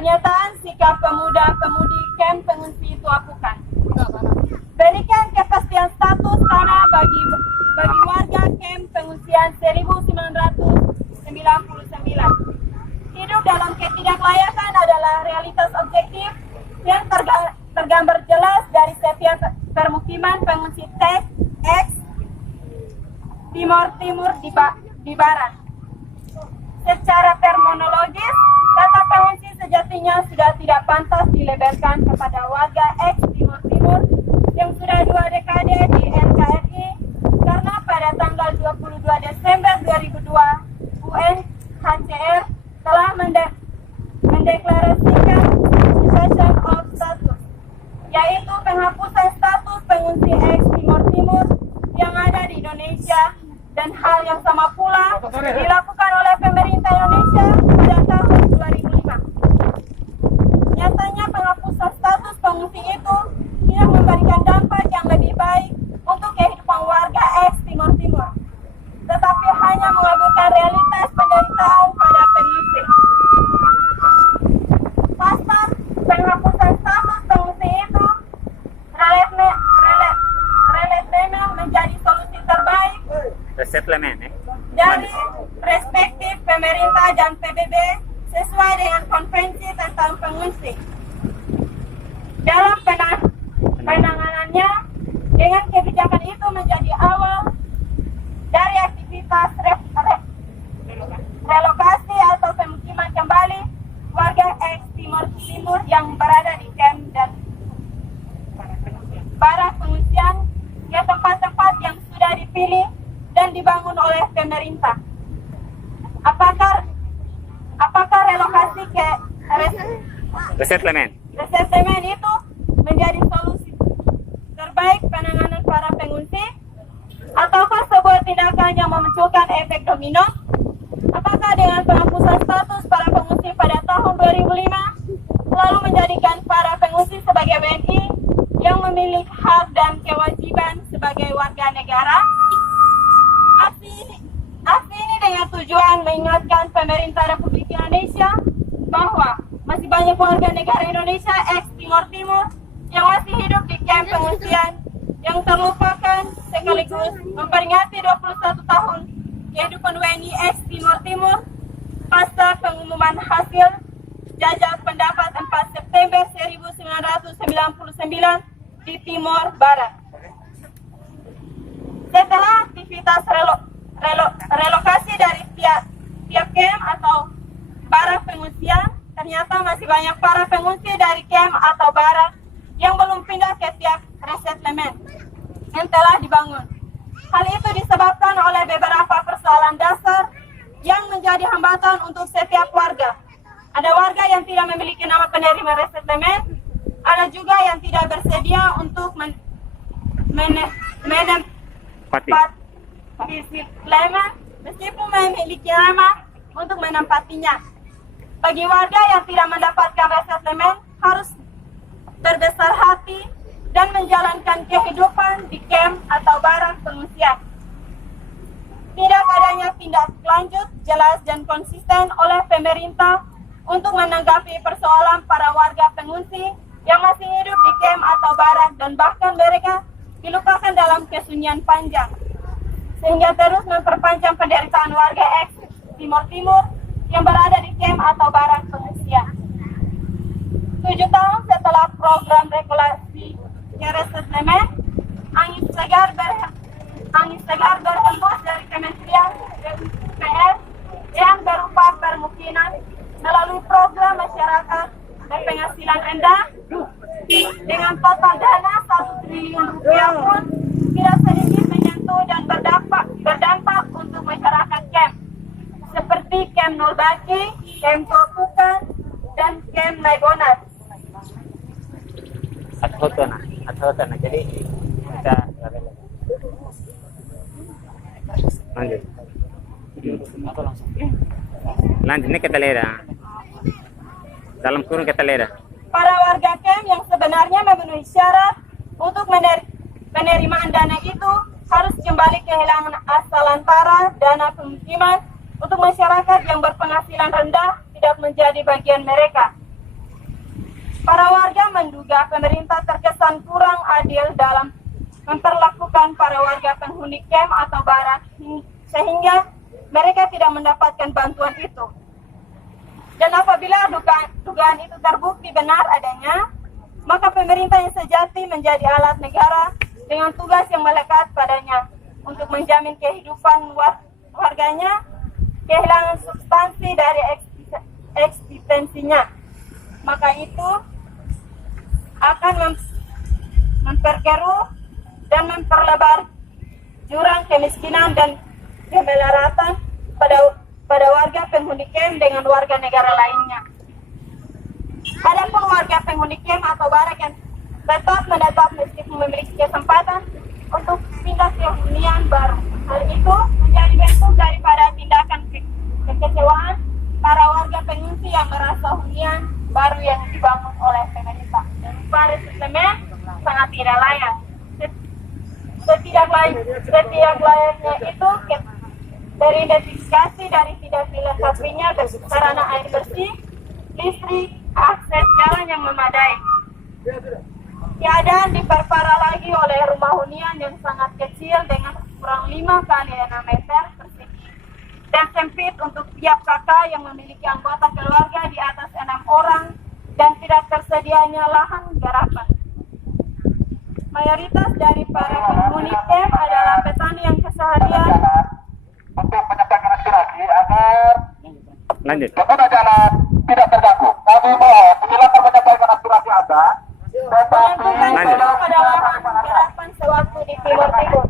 pernyataan sikap pemuda-pemudi kamp pengungsi itu lakukan. Berikan kepastian status tanah bagi warga kamp pengungsian 1999. Hidup dalam ketidaklayakan adalah realitas objektif yang tergambar jelas dari setiap permukiman pengungsi X Timur di Barat. Secara terminologis, kata pengungsi sejatinya sudah tidak pantas dilabelkan kepada warga X Timur yang sudah 2 dekade di NKRI karena pada tanggal 22 Desember 2002 UNHCR telah mendeklarasikan cessation of status, yaitu penghapusan status pengungsi X Timur yang ada di Indonesia, dan hal yang sama pula dilakukan oleh pemerintah Indonesia pada tahun 2005. Nyatanya penghapusan status pengungsi itu tidak memberikan dampak yang lebih baik untuk kehidupan warga X Timur, tetapi hanya mengabulkan realitas penderitaan pada pengungsi. Pasal penghapusan status pengungsi itu resettlement menjadi solusi terbaik dari perspektif pemerintah dan PBB sesuai dengan konvensi tentang pengungsi. Dalam penanganannya, dengan kebijakan itu menjadi awal dari aktivitas relokasi atau pemukiman kembali warga X Timur yang berada di kamp dan barak pengungsian ke tempat-tempat yang sudah dipilih dan dibangun oleh pemerintah. Apakah relokasi ke resettlement itu menjadi solusi terbaik penanganan para pengungsi, ataukah sebuah tindakan yang memunculkan efek domino? Apakah dengan penghapusan status para pengungsi pada tahun 2005 lalu menjadikan para pengungsi sebagai WNI yang memiliki hak dan kewajiban sebagai warga negara? Aksi ini dengan tujuan mengingatkan pemerintah Republik Indonesia bahwa masih banyak warga negara Indonesia X Timur yang masih hidup di kamp pengungsian yang terlupakan, sekaligus memperingati 21 tahun kehidupan WNI X Timur pasca pengumuman hasil jajak pendapat 4 September 1999 di Timur Barat. Setelah aktivitas relokasi dari tiap camp atau barak pengungsian, ternyata masih banyak para pengungsi dari camp atau barak yang belum pindah ke tiap resettlement yang telah dibangun. Hal itu disebabkan oleh beberapa persoalan dasar yang menjadi hambatan untuk setiap warga. Ada warga yang tidak memiliki nama penerima resettlement, ada juga yang tidak bersedia untuk menempati meskipun memiliki nama untuk menempatinya. Bagi warga yang tidak mendapatkan resettlement harus berbesar hati dan menjalankan kehidupan di camp atau barak pengungsian. Tidak adanya tindak lanjut jelas dan konsisten oleh pemerintah untuk menanggapi persoalan para warga pengungsi yang masih hidup di camp atau barak, dan bahkan mereka dilupakan dalam kesunyian panjang, sehingga terus memperpanjang penderitaan warga X Timur yang berada di camp atau barak pengungsian. 7 tahun setelah program regulasi resettlement, angin segar berhembus dari Kementerian PUPR yang berupa permukiman melalui program masyarakat berpenghasilan rendah dengan total dana 1 triliun rupiah pun tidak sedikit menyentuh dan berdampak untuk masyarakat camp seperti Camp Nolbaki, Camp Kopukan, dan Camp Nagonas. Adhotona. Jadi kita lanjut ini kita lihat dalam kurung kita lihat para warga camp yang sebenarnya memenuhi syarat untuk penerimaan dana itu harus kembali kehilangan asal antara dana pemukiman untuk masyarakat yang berpenghasilan rendah tidak menjadi bagian mereka. Para warga menduga pemerintah terkesan kurang adil dalam memperlakukan para warga penghuni camp atau barak sehingga mereka tidak mendapatkan bantuan itu. Dan apabila dugaan itu terbukti benar adanya, maka pemerintah yang sejati menjadi alat negara dengan tugas yang melekat padanya untuk menjamin kehidupan warganya kehilangan substansi dari eksistensinya. Maka itu akan memperkeruh dan memperlebar jurang kemiskinan dan kemelaratan pada warga penghuni camp dengan warga negara lainnya. Adapun warga penghuni camp atau barak yang tetap menetap meskipun memiliki kesempatan untuk pindah ke hunian baru. Hal itu menjadi bentuk daripada tindakan kekecewaan para warga pengungsi yang merasa hunian baru yang dibangun oleh pemerintah dan upah resettlement sangat tidak layak. Setidak-layaknya itu teridentifikasi dari tidak dilengkapinya sarana air bersih, listrik, akses jalan yang memadai. Keadaan diperparah lagi oleh rumah hunian yang sangat kecil dengan kurang 5 kali 6 meter persegi dan sempit untuk tiap kakak yang memiliki anggota keluarga di atas 6 orang dan tidak tersedianya lahan garapan. Mayoritas dari para penghuni camp adalah petani yang keseharian untuk menyampaikan aspirasi agar Lanjut. pengguna jalan tidak terganggu. Kami mohon silakan menyampaikan aspirasi Anda. menentukan Lanjut. peluang pada lahan garapan sewaktu di timur-timur.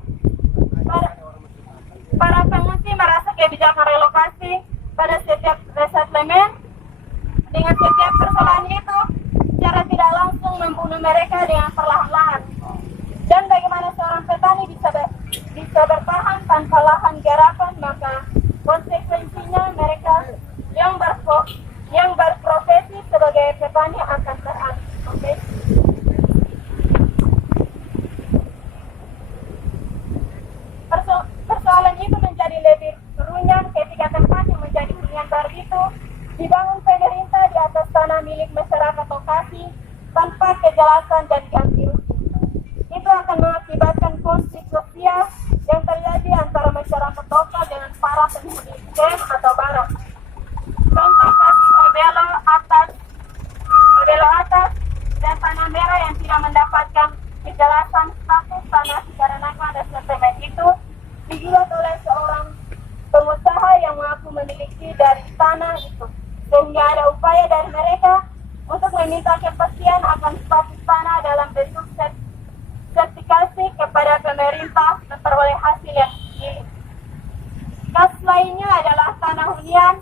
Para pengungsi merasa kebijakan relokasi pada setiap resettlement dengan setiap persoalan itu secara tidak langsung membunuh mereka dengan perlahan-lahan. Dan bagaimana seorang petani bisa bertahan tanpa lahan garapan, maka konsekuensinya mereka yang berprofesi sebagai petani akan teralih profesi. Persoalan itu menjadi lebih runyam ketika tempat yang menjadi hunian baru itu dibangun pemerintah di atas tanah milik masyarakat lokasi tanpa kejelasan dan ganti rugi. Itu akan mengakibatkan konflik sosial yang terjadi antara masyarakat lokal dengan para penghuni camp atau barak. Contoh kasus Odelo Atas dan Tanah Merah yang tidak mendapatkan kejelasan status tanah dikarenakan resettlement itu dibuat oleh seorang pengusaha yang mengaku memiliki dari tanah itu, sehingga ada upaya dari mereka untuk meminta kepastian akan status tanah dalam bentuk sertifikasi kepada pemerintah memperoleh hasil yang dipilih. Kasus lainnya adalah tanah hunian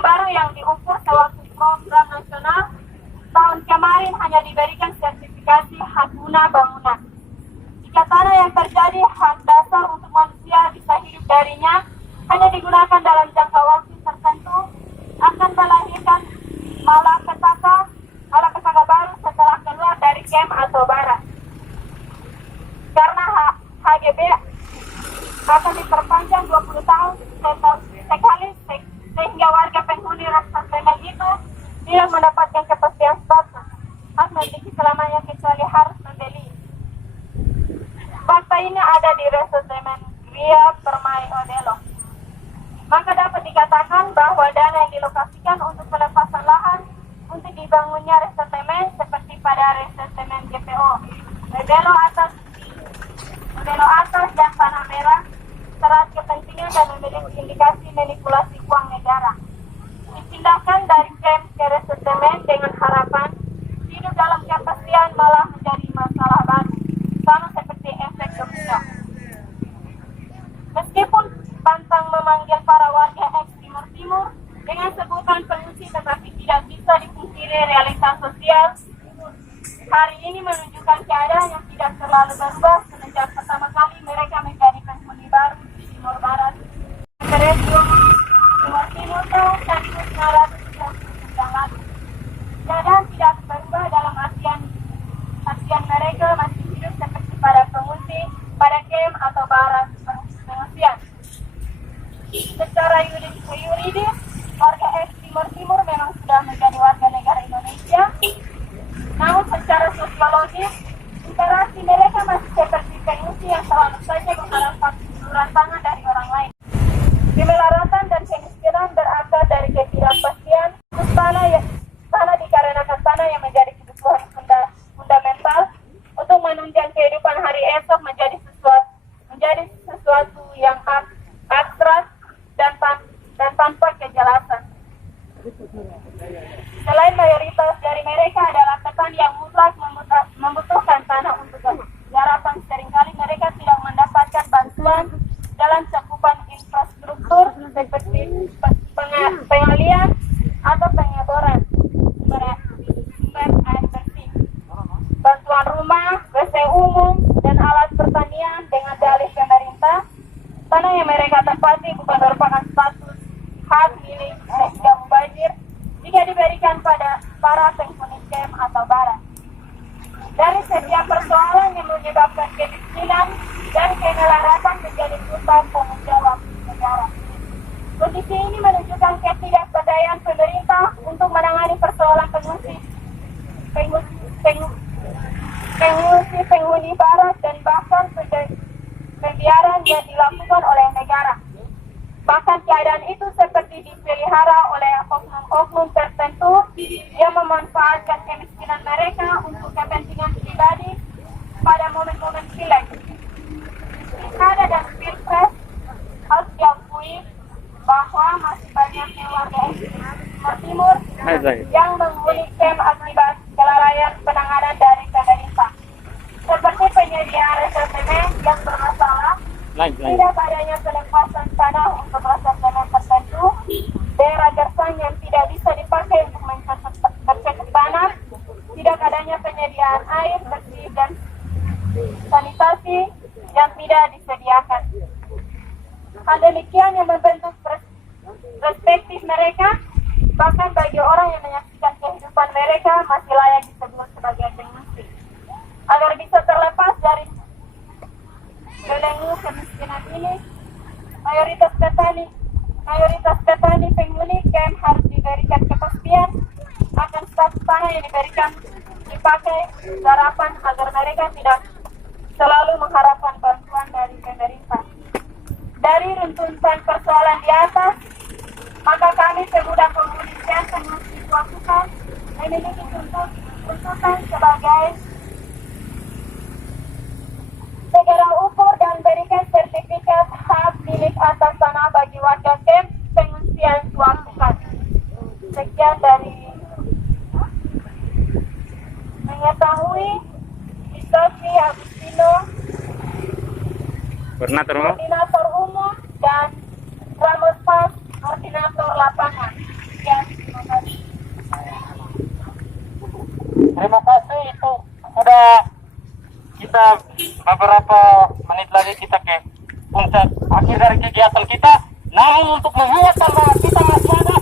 baru yang diukur sewaktu program nasional tahun kemarin hanya diberikan sertifikasi hak guna bangunan. Jika tanah yang terjadi hak dasar untuk manusia bisa hidup darinya hanya digunakan dalam jangka waktu tertentu, akan melahirkan malapetaka baru setelah keluar dari camp atau barak. Karena HGB akan diperpanjang 20 tahun sekali sehingga warga penghuni resettlement itu tidak mendapatkan kepastian status hak memiliki selamanya kecuali harus membeli. Fakta ini ada di resettlement Gria Permai Odelo. Maka dapat dikatakan bahwa dana yang dilokasikan untuk pelepasan lahan untuk dibangunnya resettlement seperti pada resettlement GPO, Odelo Atas dan Tanah Merah serat kepentingan dan memiliki indikasi manipulasi uang negara. Dipindahkan dari camp ke resettlement dengan harapan hidup dalam kepastian malah menjadi masalah baru, sama seperti efek domino. Meskipun pantang memanggil para warga ex-Timur dengan sebutan pengungsi tetapi tidak bisa dipungkiri realitas sosial, hari ini menunjukkan keadaan yang tidak terlalu berubah semenjak pertama kali mereka menjadi penghuni baru di Timur Barat. Referendum Timur tahun 1999 lalu. Keadaan tidak berubah dalam artian mereka masih hidup seperti pada pengungsi, pada camp atau barat pengungsian. Secara yuridis, warga ex Timur memang sudah menjadi warga negara Indonesia selalu saja mengharapkan uluran tangan dari orang lain. Kemelaratan dan kemiskinan berakar dari ketidakpastian tanah dikarenakan tanah yang menjadi kebutuhan fundamental untuk menunjang kehidupan hari esok menjadi sesuatu yang abstrak dan tanpa kejelasan. Selain mayoritas dari mereka adalah petani yang mutlak membutuhkan tanah untuk garapan, seringkali mereka tidak mendapatkan bantuan dalam cakupan infrastruktur seperti pengalian atau pengeboran sumber air bersih, bantuan rumah, WC umum, dan alat pertanian dengan dalih pemerintah. Tanah yang mereka tempati bukan merupakan status hak milik sehingga mubazir jika diberikan pada para penghuni camp atau barat. Dari setiap persoalan yang menyebabkan kemiskinan dan kemelaratan menjadi pusat tanggung jawab negara. Kondisi ini menunjukkan ketidakberdayaan pemerintah untuk menangani persoalan penghuni barat dan bahkan pembiaran yang dilakukan oleh negara. Bahkan keadaan itu seperti dipelihara oleh oknum-oknum tertentu yang memanfaatkan kemiskinan mereka untuk kepentingan pribadi pada momen-momen pileg. Pilkada dan pilpres harus diakui bahwa masih banyak keluarga Timur Timur yang menghuni camp akibat kelalaian penanganan dari pemerintah, seperti penyediaan resemen yang bermasalah, tidak adanya pelepasan tanah untuk resemen tertentu, daerah gersang yang tidak bisa dipakai untuk bercocok tanam, tidak adanya penyediaan air bersih dan sanitasi yang tidak disediakan. Hal demikian yang membentuk perspektif mereka, bahkan bagi orang yang menyaksikan kehidupan mereka masih layak disebut sebagai pengungsi. Agar bisa terlepas dari belenggu kemiskinan ini, mayoritas petani penghuni camp harus diberikan kepastian akan status tanah yang dipakai garapan agar mereka tidak selalu mengharapkan bantuan dari pemerintah. Dari runtutan persoalan di atas, maka kami pemuda penghuni camp pengungsi Tuakukan memiliki tuntutan sebagai segera ukur dan berikan sertifikat hak milik atas tanah bagi warga camp pengungsian Tuakukan. Sekian dari mengetahui Istosi Agustino, koordinator umum, dan Ramos Pas, koordinator lapangan. Sekian, terima kasih. Terima kasih, itu sudah kita beberapa menit lagi kita ke puncak akhir dari kegiatan kita. Namun untuk mengingatkan bahwa kita masih ada